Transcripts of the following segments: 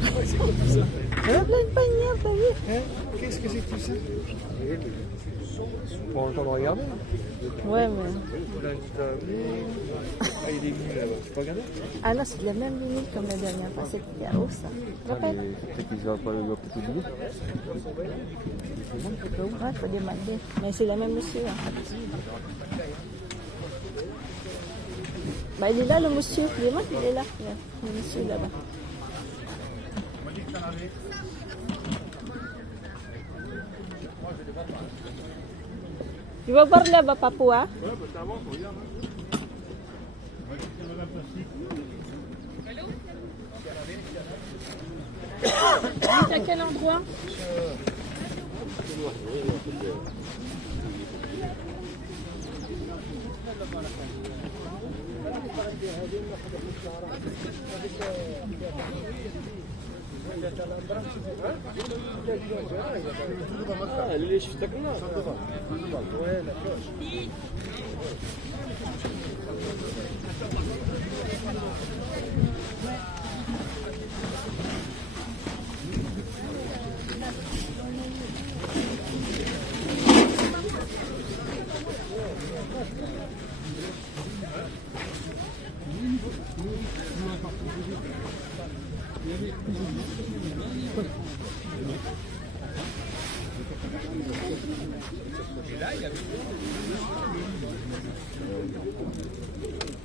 bannière. C'est quoi tout ça? Plein de bannières, t'as vu? Hein? Qu'est-ce que c'est que tout ça? Pas le temps de regarder. Ouais, mais... Ah, il y a des vinyles là-bas. Tu peux regarder? Ah non, c'est de la même vinyle comme la dernière fois. C'était à haut, ça. Tu te rappelles? Peut-être qu'ils n'ont pas le petit bout. Ouais, il faut demander. Mais c'est la même monsieur, en fait. Bah, il est là, le monsieur. Dis-moi qu'il est là. Le monsieur là-bas. Tu vas voir là-bas, Papou, hein? Ouais, bah ça avance, regarde. C'est à quel endroit? اللي شفتك النار وين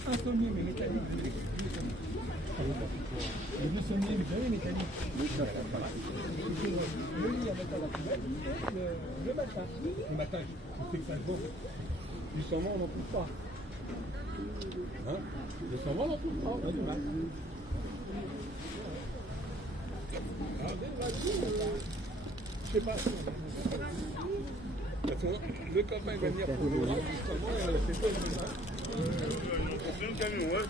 Un sommier mais métallique. Les deux sommiers mais métalliques. Le lit à mettre à la poubelle, le matin. Le matin, je sais que ça se voit. Du sang on n'en trouve pas. Hein? Le sang on n'en trouve pas, on a du mal. Je sais pas. Le copain va venir pour le c'est toi c'est le camion, ouais.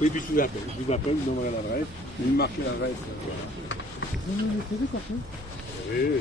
Oui, puis je vous appelle, vous donnerez l'adresse, vous marquez l'adresse. Voilà. Oui,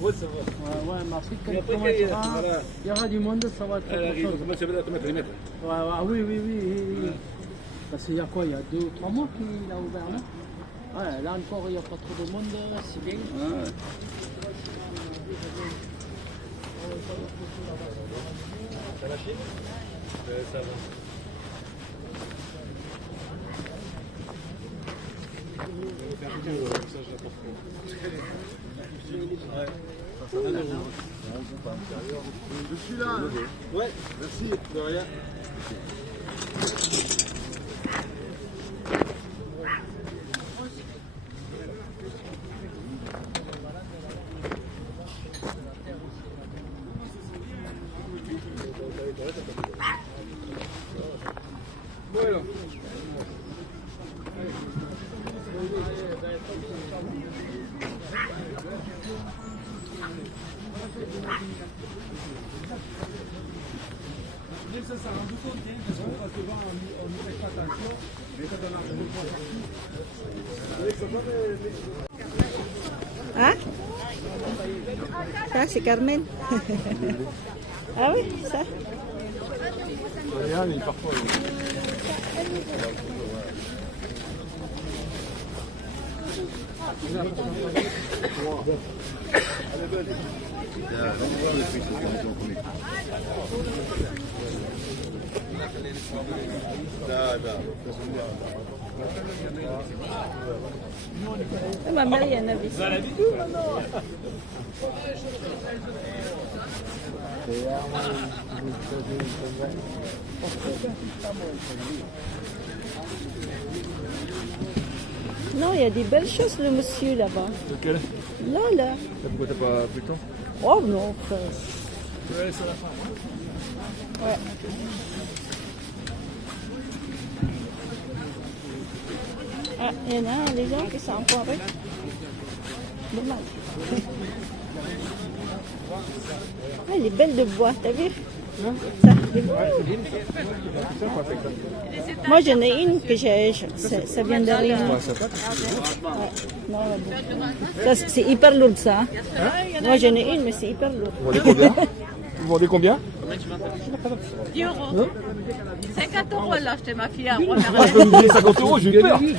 Ouais, mais ensuite, quand il y aura du monde, ça va être autre chose. Oui, oui, oui, oui. Parce qu'il y a quoi? Il y a 2 ou 3 mois qu'il a ouvert, non? Ouais, là encore, il n'y a pas trop de monde, c'est bien. Ça va chier? Ça va. Je suis là. Ouais, merci, de rien. Bueno. Ça rend compte, parce qu'on va souvent on n'y fait pas attention, mais quand on a le point Hein? Ça, c'est Carmen. Ah oui, ça. Regarde, il parfois. Ma mère, il y en avait ça. Non, il y a des belles choses, le monsieur, là-bas. Lequel? Là, là. Pourquoi t'as pas plus de temps? Oh non, enfin. Ouais, c'est la fin. Ouais. Ah, il y en a les gens qui sont empoirés. Dommage. Ah, elle est belle de bois, t'as vu? Ça, elle est belle. Moi, j'en ai une que ça vient de rien. Ouais. Non, ça, c'est hyper lourd, ça. Hein? Moi, j'en ai une, mais c'est hyper lourd. Vous vendez combien? Vous vendez combien? 10 euros. 50 euros, là, acheté ma fille à Roi. Ah, je peux me dire 50 euros, j'ai eu peur. 10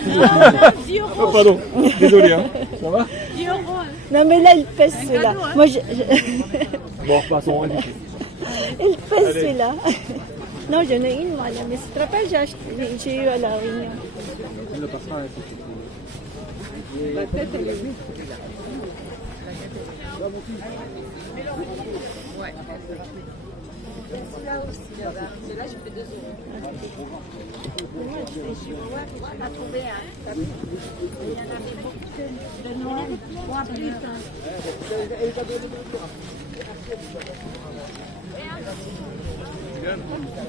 Oh, euros. pardon, désolé, hein. Ça va? 10 euros. Non, mais là, il pèse celui-là. cadeau, hein. Moi, Bon, passons, allez. il pèse celui-là. Non, j'en ai une, moi, là. Mais tu te rappelles, j'ai eu à la Réunion. La tête, elle est vue. Ouais. Celui-là aussi, là-bas. Celui-là, j'ai fait 2 euros. Moi, je fais chihuahua, tu vas pas trouver, hein. Il y en avait beaucoup de Noël. 3 plus,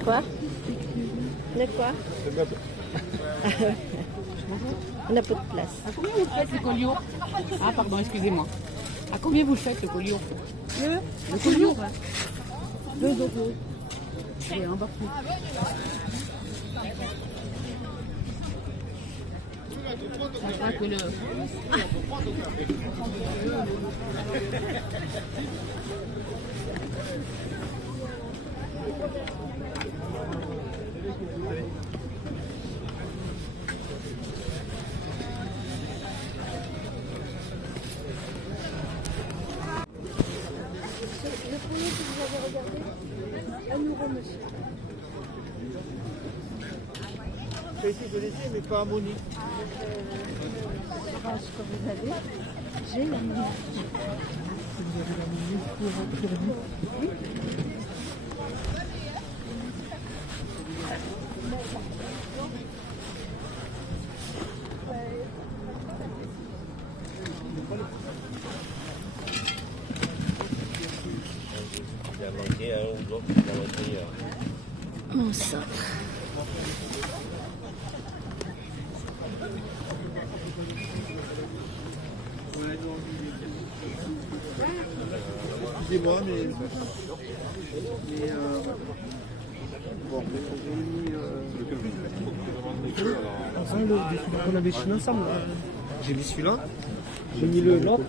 Quoi? Le quoi? On n'a pas de place. À combien vous faites le collion? Ah pardon, excusez-moi. À combien vous le faites le collion? Le collion? 2 euros. Oui, en bas. Ça fera que le... Ici, je l'ai dit, mais pas à Monique. Je pense que vous avez. J'ai la mienne. Vous avez la mienne pour vous. Oh, ça. Excusez-moi, mais. On avait chinois ensemble. J'ai mis celui-là. J'ai mis le l'autre.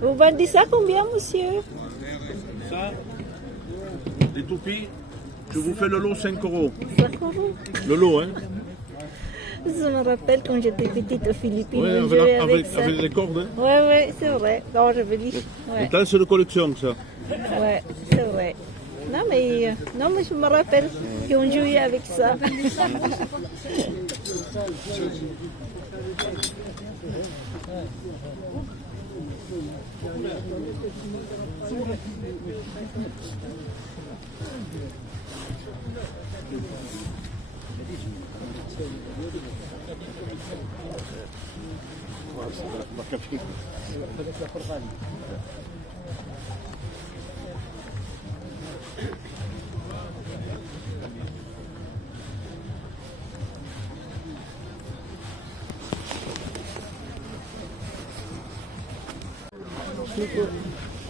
Vous vendez ça combien, monsieur? Ça, les toupies, je vous fais le lot 5 euros. 5 euros. Le lot, hein? Je me rappelle quand j'étais petite aux Philippines, Oui, on jouait avec ça. avec les cordes. Hein? Ouais, c'est vrai. Non, je veux dire. Et Ouais, ça, c'est de collection, ça. ouais, c'est vrai. Non, mais je me rappelle qu'on jouait avec ça.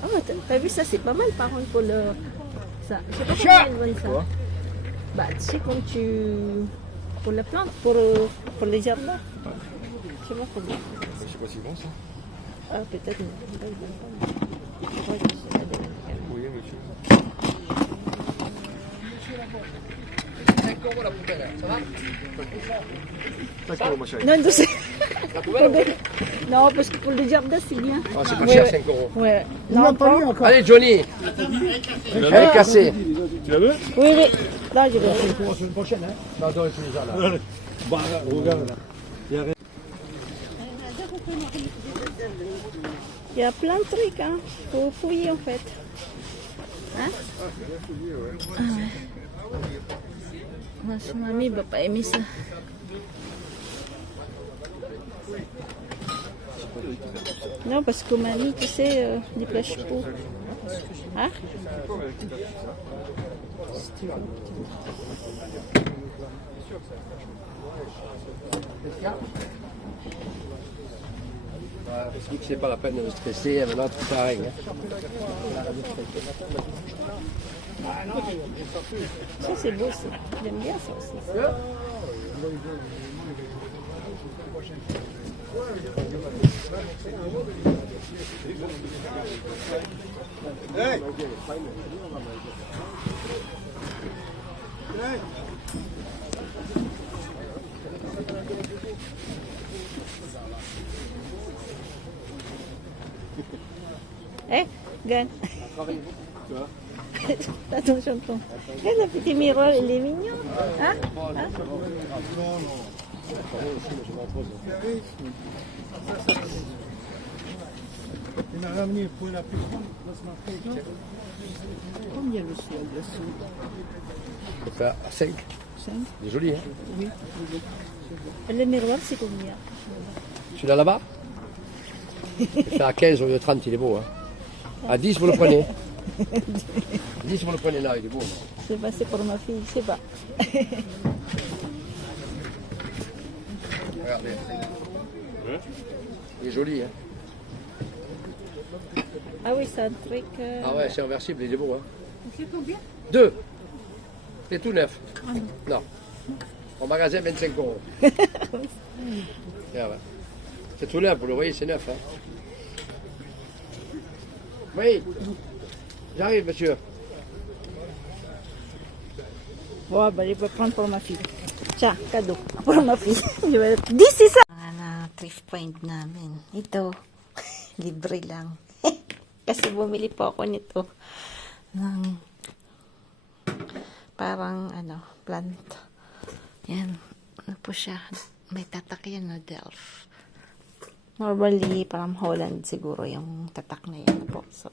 Oh, t'as vu ça, c'est pas mal par contre pour le. Ça. Je sais pas combien ils vendent ça. Bah, tu sais, comme tu. Pour la plante, pour les jardins. Je sais pas combien. Je sais pas si bon ça. Ah, peut-être. Ouais, je sais pas. Oui, monsieur. D'accord, ma chérie. Non, non, parce que pour le jardin, c'est bien. Ah, c'est pas Ouais, cher, ouais. 5 euros. Ouais. Non, pas. Allez, Johnny, elle est cassée. Tu la veux? Oui, oui. Là, je vais. Pour la semaine prochaine, hein. Non, non, tu les as là. Bah, regarde là. Il y a plein de trucs, hein. Faut fouiller, en fait. Hein? Ah, ouais. Moi, son mamie va pas aimer ça. Non, parce que mamie, tu sais, des plages pour. Hein? Je dis que c'est pas la peine de me stresser, maintenant tout pareil. Hein. Ça, c'est beau, ça. J'aime bien ça aussi. Eh, Gan. Attention, ton. Eh, le petit miroir, il est mignon. Hein? Hein? Il m'a ramené pour la plus grande. Combien le ciel dessous? C'est à 5. 5? C'est joli, hein. Oui. Le miroir, c'est combien? Celui-là là-bas, il fait à 15 au lieu de 30, il est beau. Hein. À 10, vous le prenez. 10, vous le prenez là, il est beau. Je sais pas, c'est pour ma fille, je sais pas. Regardez. Il est joli, hein. Ah oui, c'est un truc. Ah ouais, c'est reversible, il est beau. Hein. C'est combien? 2. C'est tout neuf. Non. Au magasin, 25 euros. Ah ouais. C'est tout neuf, vous le voyez, c'est neuf. Hein. Oui. J'arrive, monsieur. Bon, ben, je vais prendre pour ma fille. Tiens, cadeau. Pour ma fille. This is a... na thrift point namin. Ito. Libre lang. Kasi bumili po ako nito. Ng parang, plant. Yan. Ano po siya? May tatak yan, no, Delft. Normally, parang Holland siguro yung tatak na yan po. So,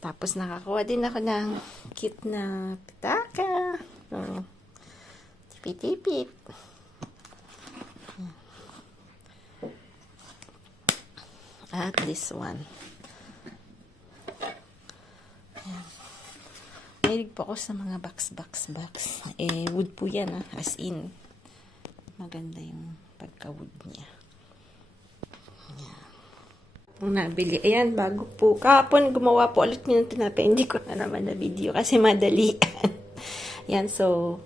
tapos nakakuha din ako ng cute na pitaka. So, tipit-tipit. At this one. Ayan. Mahilig po ako sa mga box. Eh, wood po yan, as in. Maganda yung pagka-wood niya. Kung nabili. Ayan, bago po. Kahapon, gumawa po ulit ng tinapay. Hindi ko na naman na video kasi madali. Yan, so,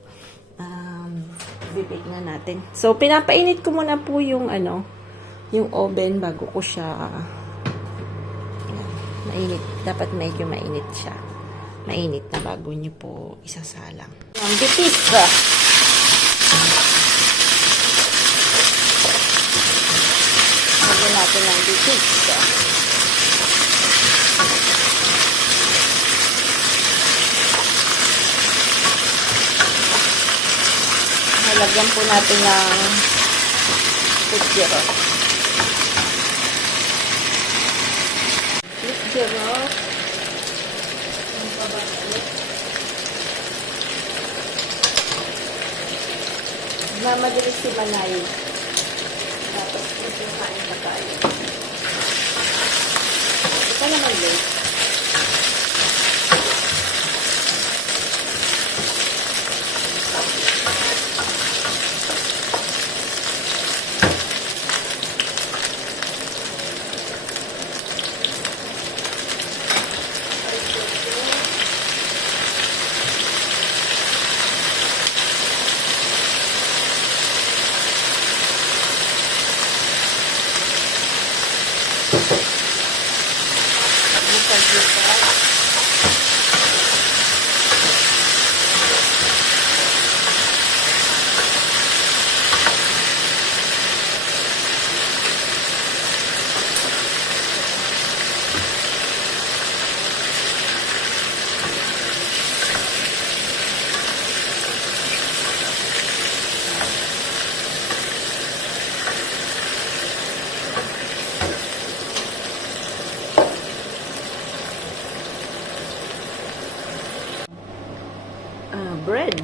bibig na natin. So, pinapainit ko muna po yung, yung oven bago ko siya, mainit. Dapat medyo mainit siya. Mainit na bago nyo po isasalang. Ang bitis ba? Lagyan natin ang bitis ba? Lagyan po natin ng putiro. churros. Mamadali si Manay. Tapos magkakain pa tayo. Ito naman late. Bread.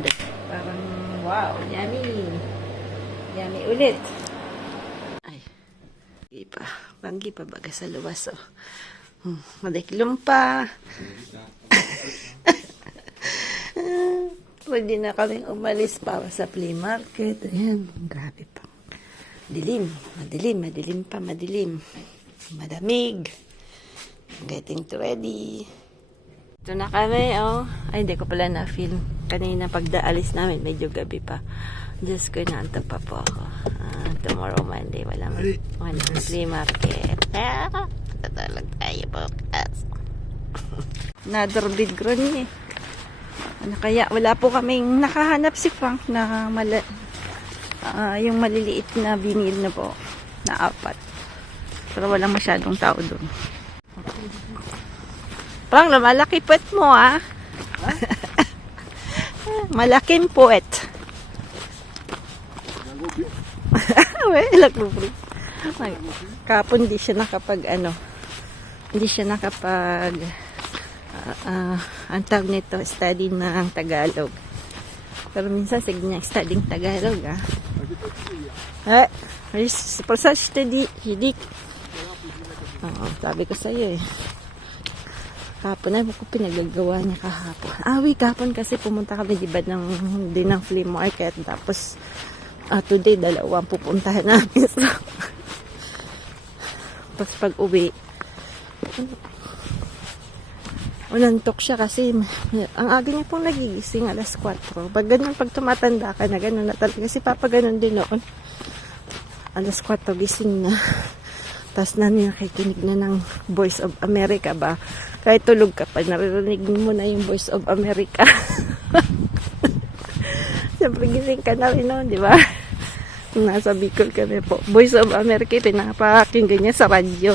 Parang, wow, yummy. Yummy ulit. Ay, banggi pa baga sa luwas, oh. Madiklom pa. Pwede na kaming umalis para sa flea market. Ayan, grabe pa. Dilim, madilim pa, madilim. Madamig. Getting ready. Ito na kami, oh. Ay, hindi ko pala na-film. Kanina pagdaalis namin, medyo gabi pa. Diyos ko, naanta pa po ako. Tomorrow, Monday, walang flea market. Tatulog tayo bukas. Another big run eh. Ano kaya, wala po kaming nakahanap si Frank na yung maliliit na vinyl na po, na 4. Pero walang masyadong tao doon. Parang lumalaki puwet mo, ah. Malaking puwet. Kapon hindi siya nakapag, ang tawag nito, study ng Tagalog. Pero minsan, sige niya, study ng Tagalog, ah. Sa study, hidik. Sabi ko sa'yo, eh. Kapon na ko pinagagawa niya kahapon. Kahapon kasi pumunta kami diba ng flea market. Tapos today 2 pupuntahan namin. Tapos pag uwi, unantok siya kasi ang aga niya pong nagigising 4:00. Pag tumatanda ka na ganun na talaga. Kasi papa ganun din noon. 4:00 gising na. Tapos nakikinig na ng Voice of America ba? Kahit tulog ka pa, naririnig mo na yung Voice of America. Siyempre gising ka na rin noon, di ba? Nasa Bicol kami po. Voice of America, pinapakinggan niya sa radyo.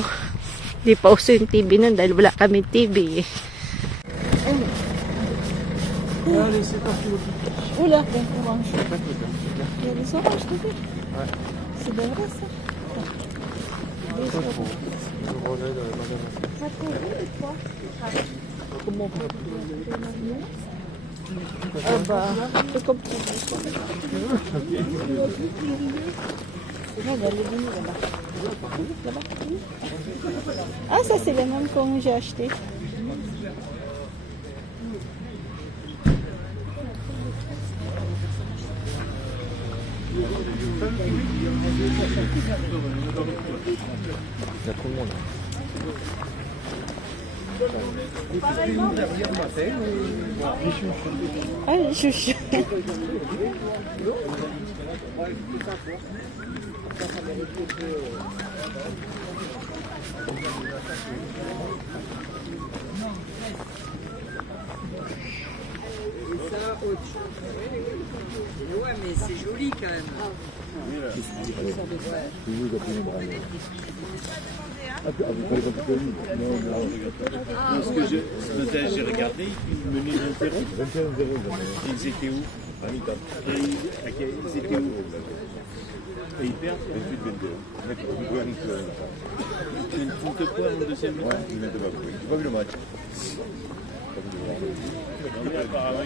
Di pa uso yung TV noon dahil wala kami TV. Allez, c'est parti. Oula, orange. Il y a des oranges dedans. Ouais. C'est de vrai ça. Pas trop. Je relais dans les magasins. Pas trop gros, des fois. Comment on peut C'est comme ça. Regarde, elle est venue là-bas. Ah, ça c'est le même qu'on j'ai acheté. Il y a trop de monde. Ah, les chouchous. Ouais, mais c'est joli quand même. Parce que ce matin, j'ai regardé, le menu 21-0. Ils étaient où? Ils étaient où? Et il perd 28-22. C'est une faute de quoi en deuxième mi-temps? Ouais, il met de bas. Oui. J'ai pas vu le match. Non, mais apparemment,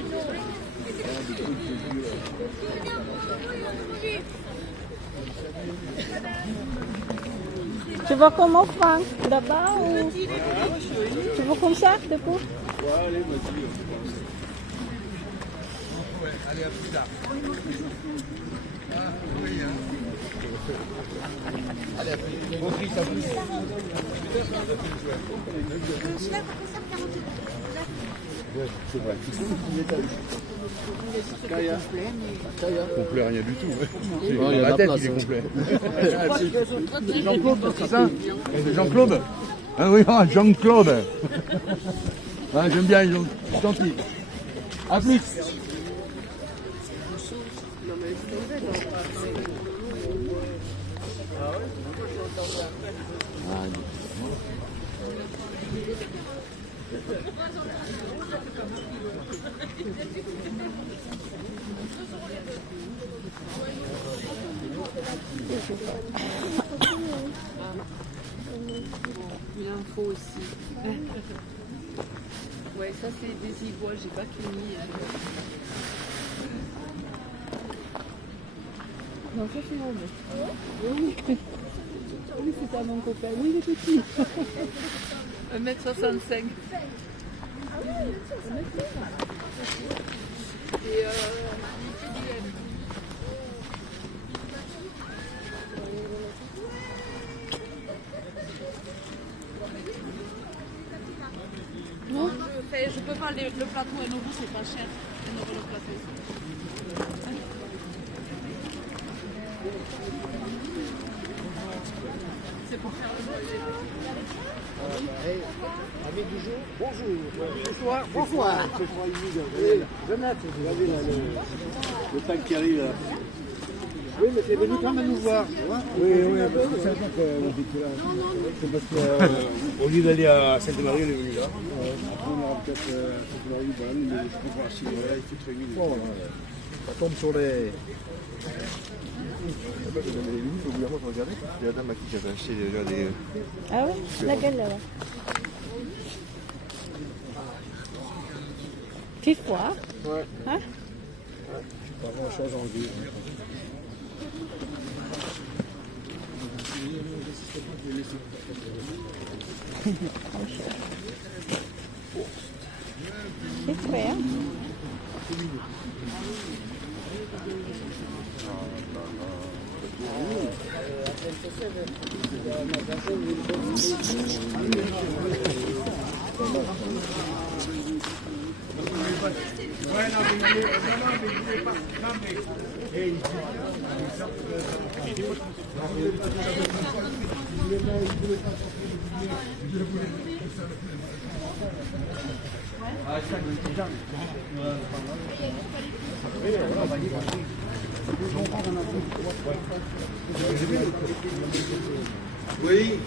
Tu vas comment, Franck? Là-bas ou... Tu vas comme ça, debout? allez, vas-y. C'est vrai. Complet, rien du tout. Non, il y a la la tête, place, il est hein. complet. Jean-Claude, c'est ça? Jean-Claude? Ah oui, Jean-Claude. Ah, j'aime bien, ils sont gentils. À plus. Une info aussi. Ouais, ça c'est des ivoires, j'ai pas fini. Non, ça c'est mon mec. Oui, oui c'est à mon copain. Oui, il est petit. 1m65. Et non, je peux pas, le plateau et nouveau c'est pas cher. Le plateau. C'est pour faire le Amis du jour, bonjour. Bonsoir, bonsoir. Jonathan, vous avez là Le pack qui arrive là. Oui, mais c'est venu quand même nous voir. Oui, c'est ça qu'on dit là. C'est parce qu'au lieu d'aller à Sainte-Marie, on est venu là. Après, on aura peut-être Sainte-Marie, voilà, mais je comprends si voilà, il fait très vite. Ça tombe sur les. Je donne les minutes, au bout d'un moment, je regardais. C'est la dame à qui j'avais acheté déjà des. Ah oui? Laquelle là-bas? Fais froid? Ouais. Hein? Pas grand chose en vie. C'est frais, hein? Oui.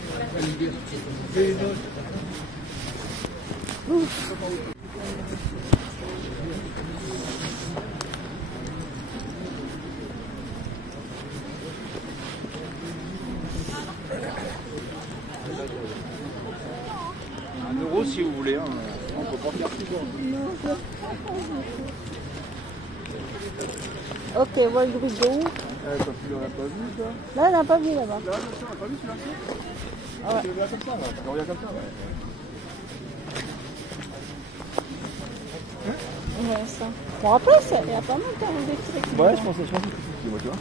Un euro si vous voulez. Hein. On peut pas faire plus bon. Ok, where do we go? Quand tu l'aurais pas vu, ça. Là, on n'a pas vu là-bas. Là, on n'a pas vu celui-là. Ah ouais. Tu regardes comme ça, là. Tu regardes comme ça, ouais. Ouais, ça. Bon, après, il y a pas mal quand même des trucs. Ouais, je pensais que c'était moi, tu vois.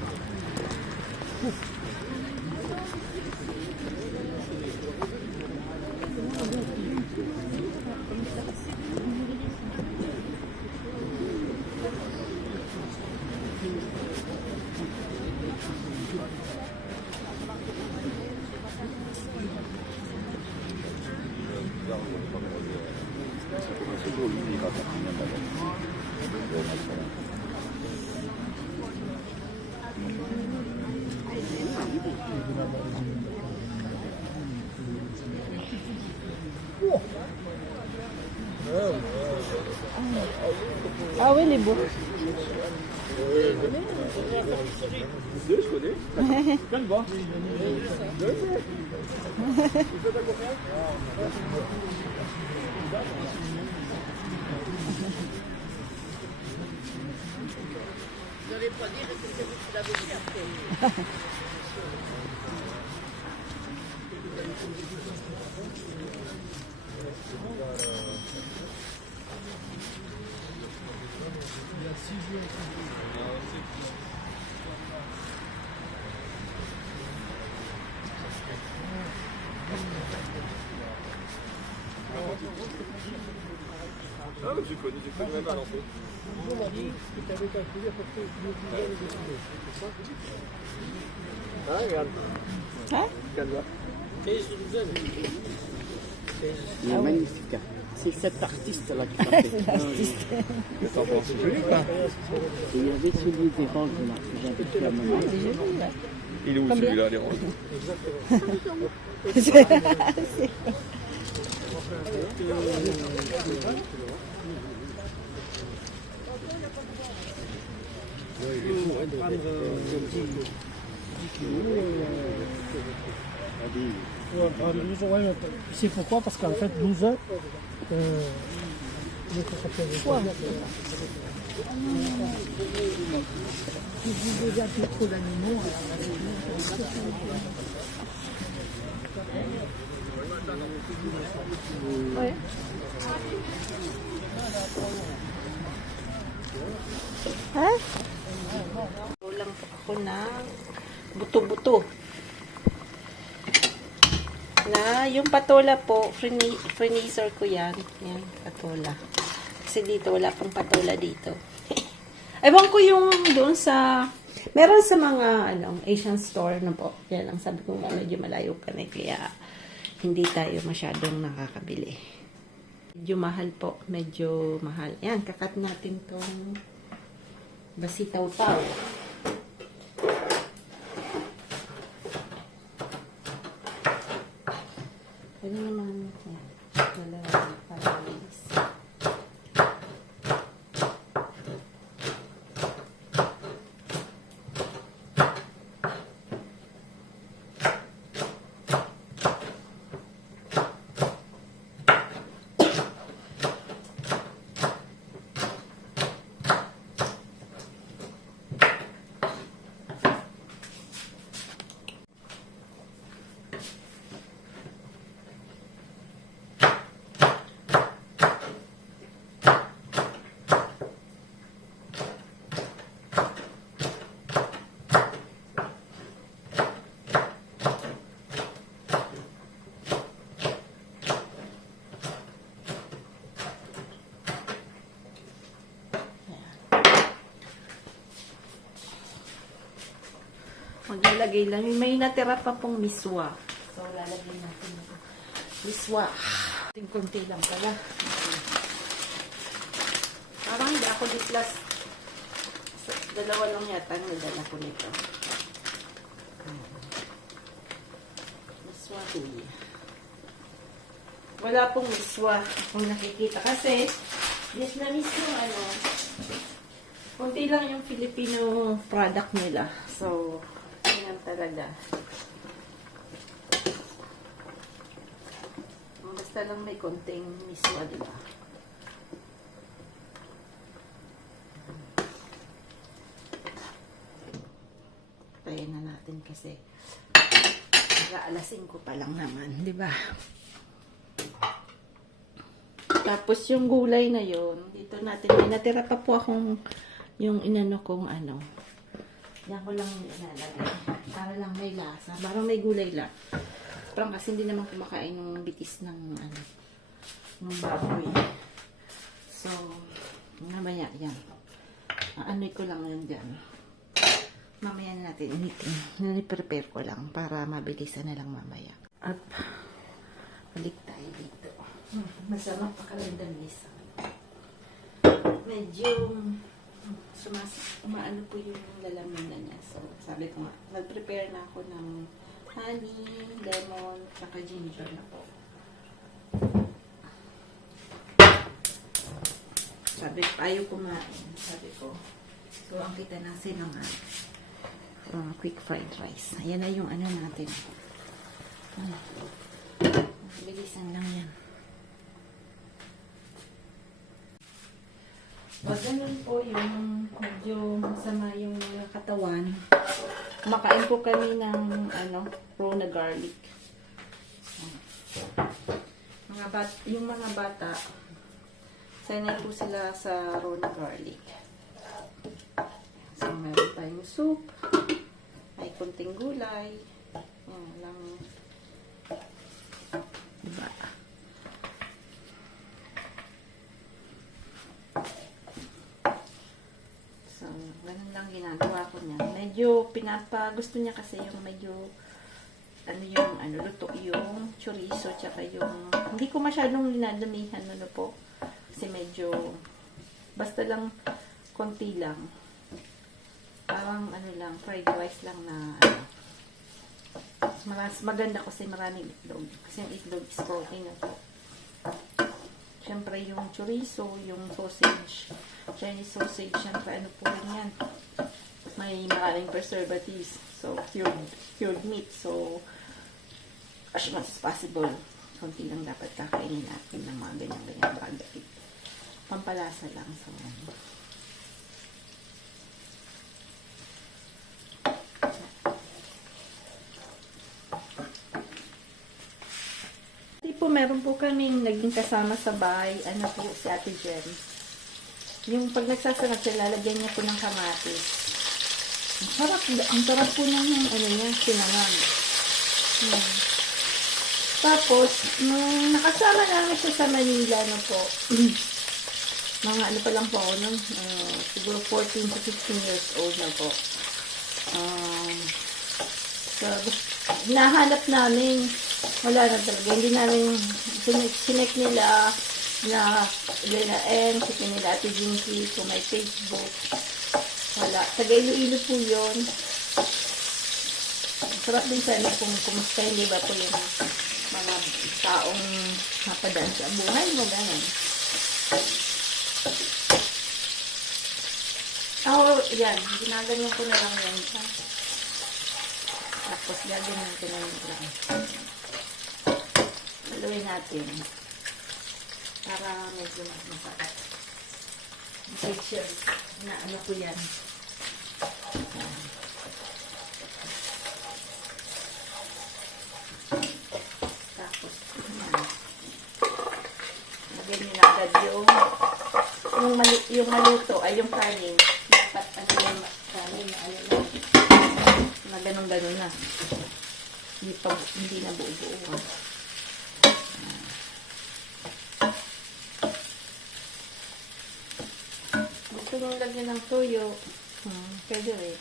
Ah oui, les beaux. Deux, je connais. Tu peux le voir. Deux, Ah, j'ai connu même à l'enfant. Ah, regarde. Hein? Regarde là. Il est magnifique. C'est cet artiste-là qui l'a fait. T'en penses, c'est joli ou pas? Et il y avait celui des roses là, que j'avais fait à maman. Il est où celui-là, les roses? Tu sais pourquoi? Parce qu'en fait, 12 heures, Ha? Kulang po ako ng buto-buto. Na yung patola po, freezer ko yan. Yan, patola. Kasi dito, wala pang patola dito. Ewan ko yung doon sa, meron sa mga Asian store na po. Yan ang sabi ko, medyo malayo kami. Kaya hindi tayo masyadong nakakabili. Medyo mahal po. Medyo mahal. Yan, kakat natin tong basitaw-taw. Pwede naman wala para malinis. Maglalagay lang. May natira pa pong miswa. So, lalagay natin ito. Miswa. Kunti lang pala. Parang hindi ako di plus. Dalawa lang yata ang nadala ko nito. Miswa tuloy. Wala pong miswa kung nakikita. Kasi, Vietnamese yung kunti lang yung Filipino product nila. So, yan talaga. Basta lang may konting miswa, diba? Tayin na natin kasi alas 5 pa lang naman, diba? Tapos yung gulay na yon dito natin, may natira pa po akong yung inano kong yan ko lang ilalagay. Para lang may lasa. Parang may gulay lang. Parang kasi hindi naman kumakain ng bitis ng ng baboy. So, mamaya yan. Anoy ko lang yan dyan. Mamaya na natin initin. Naniprepare ko lang para mabilisan na lang mamaya. At, balik tayo dito. Masarap pa kalandamis. Medyo umaano po yung lalamunan niya. So, sabi ko nga, nag-prepare na ako ng honey, lemon, saka ginger na po. Sabi ko, ayaw kumain. Sabi ko, So, ang kita ng cinnamon. Quick fried rice. Ayan na yung ano natin. Bilisan lang yan. Pag ganun po yung medyo masama yung mga katawan, makain po kami ng raw na garlic. Yung mga bata, sanay po sila sa raw na garlic. So, meron tayong soup, may kunting gulay, yan lang. Diba? So, ganun lang ginagawa ko niya. Medyo gusto niya kasi yung medyo luto yung chorizo, tsaka yung, hindi ko masyadong linadamihan, po. Kasi medyo, basta lang, konti lang. Parang, fried rice lang na, mas maganda kasi maraming itlog. Kasi yung itlog is protein na po. Siyempre, yung chorizo, yung sausage, Chinese sausage, siyempre, po rin yan. May maraming preservatives. So, cured meat. So, as much as possible, konti lang dapat kakainin natin ng mga ganyan-ganyan bagay. Pampalasa lang. So, meron po kaming naging kasama sa bahay, si Ate Jen. Yung pag nagsasarap siya, lalagyan niya po ng kamatis. Ang sarap po ng cinnamon. Tapos, nung nakasama namin siya sa Manila, mga pa lang po ako nun, siguro 14 to 15 years old na po. So, hinahanap namin, wala na talaga. Hindi namin sinek nila na sinek nila Ate Jinky kung may Facebook. Wala. Taga Iloilo po yun. Sarap din sana kung kumusta, hindi ba po yung mga taong napadaan sa buhay mo, ganun. Yan. Ginaganyan ko na lang yan. Tapos gaganyan ko na lang. Haluin natin. Para medyo mas masarap. Texture na ko yan. Tapos, lagyan nyo na agad yung maluto ay yung kanin. Dapat yung kanin na ganun-ganun na. Hindi na buo-buo. Gusto nyo lagyan ng toyo. Pwede rin.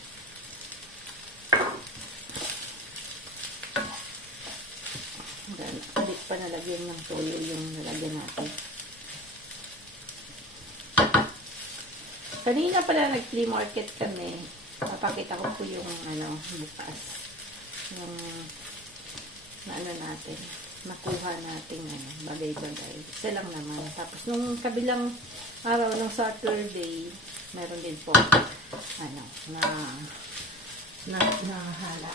Ulit pa nalagyan ng toyo yung nalagyan natin. Kanina pala nag-flea market kami. Papakita ko po yung bukas. Yung natin. Nakuha natin bagay-bagay. Isa lang naman. Tapos nung kabilang araw ng Saturday, meron din po nahala.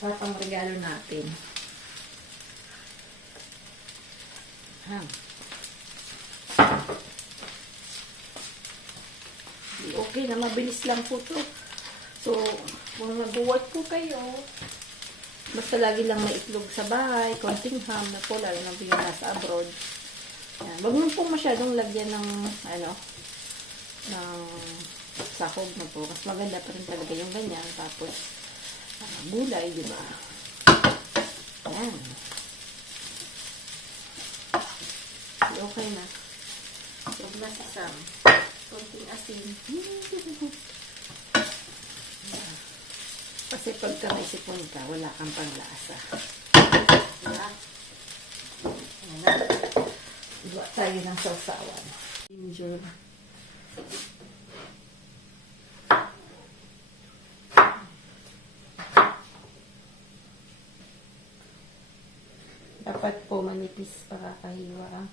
Para pang regalo natin. Okay na, mabilis lang po to. So, kung mag-work po kayo, basta lagi lang may itlog sa bahay, konting ham na po, lalo na po yung nasa abroad. Yan. Wag mo po masyadong lagyan ng ng sahog na po. Mas maganda pa rin talaga yung ganyan. Tapos, gulay, di ba? Yan. Okay na. Huwag na sasam. Konting asin. Kasi pagka may sipon ka, wala kang panglasa. Diba? Ayan na. Iba tayo ng sausawan. Ginger. Dapat po manipis para kahiwa.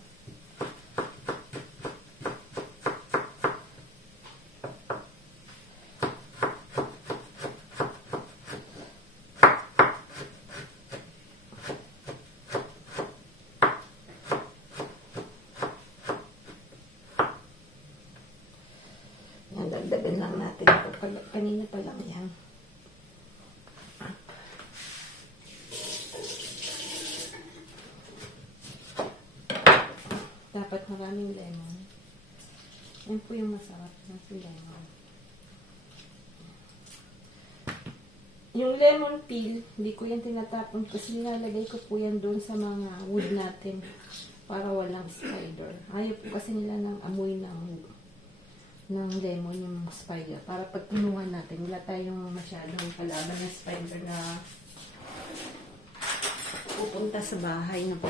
maraming lemon. Yan po yung masarap na si lemon. Yung lemon peel, hindi ko yan tinatapon kasi nilalagay ko po yan doon sa mga wood natin para walang spider. Ayaw po kasi nila ng amoy ng lemon yung spider. Para pag pinuhan natin, wala tayong masyadong kalaban ng spider na pupunta sa bahay na po.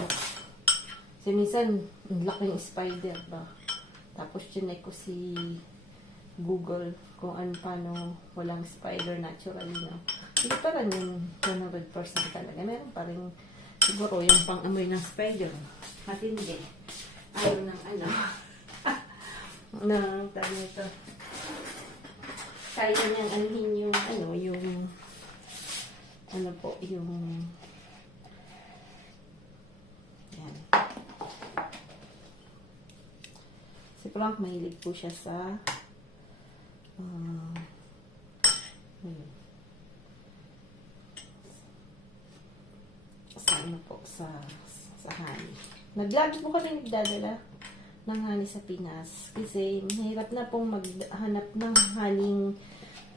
Kasi minsan, ang laking spider ba? Tapos chinek ko si Google kung paano walang spider naturally, no? Hindi pa rin yung 100% talaga. Meron pa rin siguro yung pang-amoy ng spider. At hindi. Ayaw ng ng tawag nito. Kaya niyang anuhin yung yan. Si Frank mahilig po siya sa sa honey. Lagi po kami nagdadala ng honey sa Pinas kasi mahirap na pong maghanap ng honey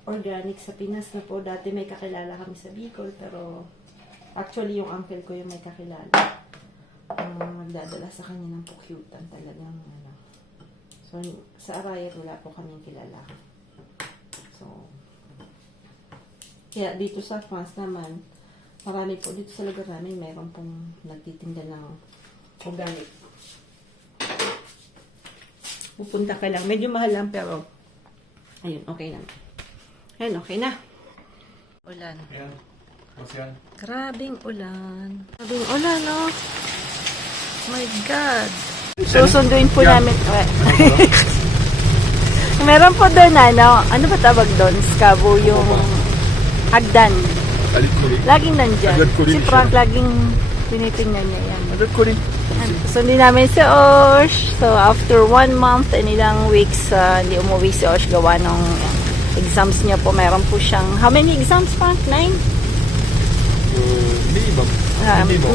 organic sa Pinas na po. Dati may kakilala kami sa Bicol pero actually yung uncle ko yung may kakilala. Magdadala sa kanya ng pukyutan talagang So, sa Arayat wala po kaming kilala. So, kaya dito sa France naman, marami po dito sa lugar namin, mayroon pong nagtitinda ng organic. Pupunta ka lang. Medyo mahal lang pero, ayun, okay na. Ayun, okay na. Ulan. Yan. What's yan? Grabing ulan. Grabing ulan, oh. My God. Susunduin po namin. Meron po doon, ano ba tawag doon? Skabo, yung hagdan. Laging nandyan. Si Frank laging tinitingnan niya yan. Sundin namin si Osh. So, after 1 month and ilang weeks, hindi umuwi si Osh gawa ng exams niya po. Meron po siyang, how many exams, Frank? 9? Minimum.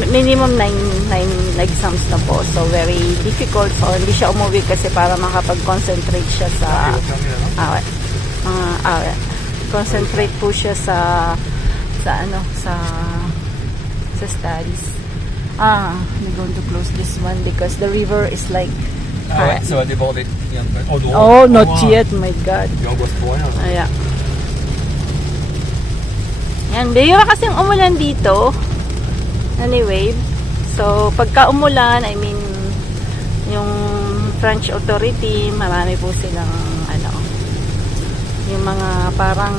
Minimum 9 exams na po. So, very difficult. So, hindi siya umuwi kasi para makapag-concentrate siya sa concentrate po siya sa studies. I'm going to close this one because the river is like Ça va déborder. oh, not yet, my God. Angoisse pour rien. Ayan. Yan, bihira kasing umulan dito. Anyway, so pagka umulan, I mean, yung French authority, marami po silang yung mga parang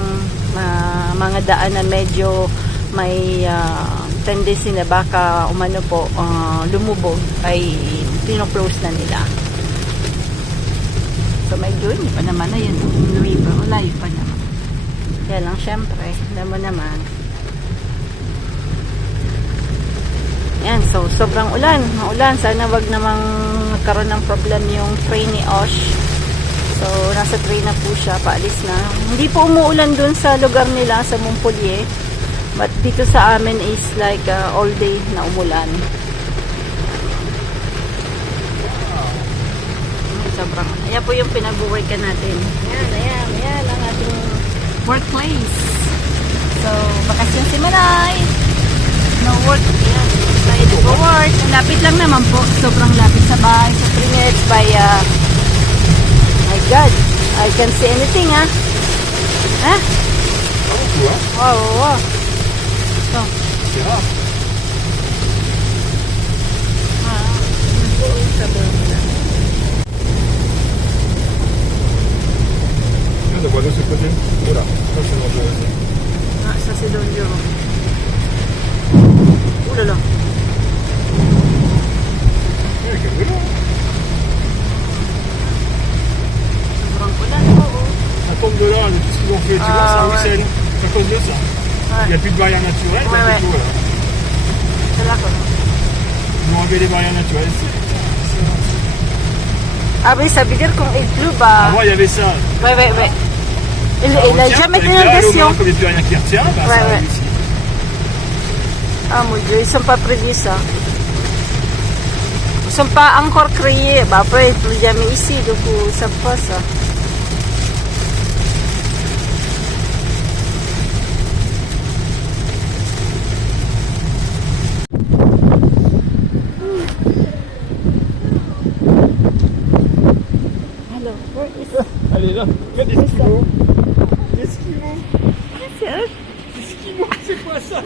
mga daan na medyo may tendency na baka lumubog ay pino-close na nila. So medyo hindi pa naman na yun river, malayo pa naman. Kaya lang syempre, alam mo naman. Yan, so sobrang maulan. Sana wag namang magkaroon ng problem yung train ni Osh. So nasa train na po siya, paalis na. Hindi po umuulan dun sa lugar nila sa Montpellier. But dito sa amin is like all day na umulan. Sobrang. Ayan po yung pinag-workan natin. Ayan ang ating workplace. So, bakasyon si Manay. No work. Ayan. Tayo nag-work. Lapit lang naman po. Sobrang lapit sa bahay. So, 3 minutes by my God. I can see anything, ha? Ha? Wow. So. C'est rare. On voit de ce côté. Voilà, ça c'est dangereux aussi. Ça c'est dangereux. Ouh là là. Quel vélo. Ça tombe de là, de tout ce qu'ils ont fait, tu vois, ça ruisselle. C'est à cause de ça. Il n'y a plus de barrière naturelle, Ouais. tout, voilà. C'est là quoi. Ils ont enlevé les barrières naturelles. Ah oui, ça veut dire qu'on est plus bas. Avant il y avait ça. Ouais. Il On a tient, jamais avec tenu là, la au question. moment, comme il n'y a plus rien qui retient, bah, ça Ouais. réussit. Ah mon Dieu, ils sont pas prévus ça. sont pas encore créés. Bah après, plus jamais ici, du coup, ça passe. Allez là, il y a des esquimaux. Des esquimaux. C'est Esquimaux, c'est quoi ça?